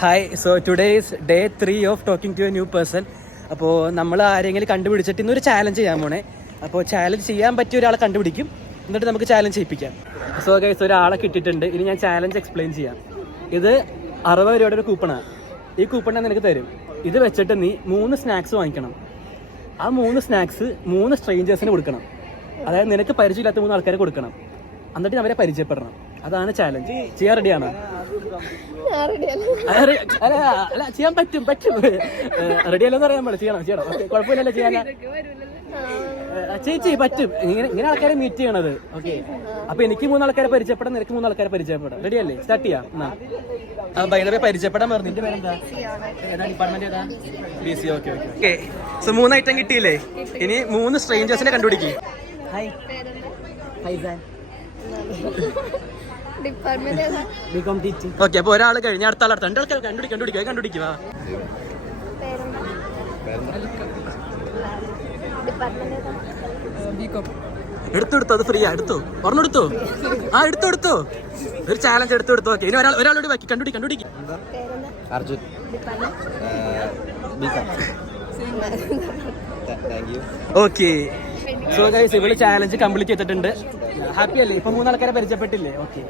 Hi, so today is day 3 of talking to a new person. അപ്പോൾ നമ്മൾ ആരെങ്കിലും കണ്ടുപിടിച്ചിട്ട് ഇന്നൊരു ചാലഞ്ച് ചെയ്യാൻ പോണേ. അപ്പോൾ ചാലഞ്ച് ചെയ്യാൻ പറ്റിയ ഒരാളെ കണ്ടുപിടിക്കും, എന്നിട്ട് നമുക്ക് ചാലഞ്ച് ചെയ്യിപ്പിക്കാം. സോ ഗൈസ്, ഒരാളെ കിട്ടിയിട്ടുണ്ട്. ഇനി ഞാൻ ചാലഞ്ച് എക്സ്പ്ലെയിൻ ചെയ്യാം. ഇത് 60 രൂപയുടെ ഒരു കൂപ്പണാണ്. ഈ കൂപ്പൺ ഞാൻ നിനക്ക് തരും. ഇത് വെച്ചിട്ട് നീ 3 സ്നാക്സ് വാങ്ങിക്കണം. ആ 3 സ്നാക്സ് 3 സ്ട്രേഞ്ചേഴ്സിന് കൊടുക്കണം. അതായത് നിനക്ക് പരിചയമില്ലാത്ത 3 ആൾക്കാരെ കൊടുക്കണം. എന്നിട്ട് അവരെ പരിചയപ്പെടണം. അതാണ് ചാലഞ്ച്. ചെയ്യാൻ റെഡിയാണോ? അല്ല, ചെയ്യാൻ പറ്റും. റെഡിയല്ലെന്ന് അറിയാൻ പാടില്ല. ചെയ്യണം. ഓക്കെ, കുഴപ്പമില്ലല്ലോ ചെയ്യാൻ. ചേച്ചി പറ്റും. ഇങ്ങനെ ആൾക്കാരെ മീറ്റ് ചെയ്യണത്. ഓക്കെ, അപ്പൊ എനിക്ക് 3 ആൾക്കാരെ പരിചയപ്പെടാം, നിനക്ക് 3 ആൾക്കാരെ പരിചയപ്പെടാം. റെഡിയല്ലേ? സ്റ്റാർട്ട് ചെയ്യാം. ബൈനവേ പരിചയപ്പെടാൻ പറഞ്ഞു. നിന്റെ പേരെന്താ? ഡിപ്പാർട്ട്മെന്റ് ഏതാ? BC. ഓക്കെ. സോ 3 ഐറ്റം കിട്ടിയില്ലേ? ഇനി 3 സ്ട്രേഞ്ചേഴ്സിനെ കണ്ടുപിടിക്കും. ഹായ്. ഓക്കെ, അപ്പൊ ഒരാൾ കഴിഞ്ഞ അടുത്ത ആൾ 2 ആൾക്കാർ കണ്ടുപിടിക്കുക. എടുത്തു, അത് ഫ്രീ. എടുത്തു, ഒരെണ്ണെടുത്തു. എടുത്തു. ഒരു ചാലഞ്ച് എടുത്തു. ഓക്കെ, ഇനി ഒരാളോട് ബാക്കി. കണ്ടുപിടിക്കും. അർജുൻ. ഓക്കെ, സോ ഗൈസ്, ഇവള് ചാലഞ്ച് കംപ്ലീറ്റ് ചെയ്തിട്ടുണ്ട്. ഹാപ്പി അല്ലേ? ഇപ്പൊ 3 ആൾക്കാരെ പരിചയപ്പെട്ടില്ലേ? ഓക്കെ.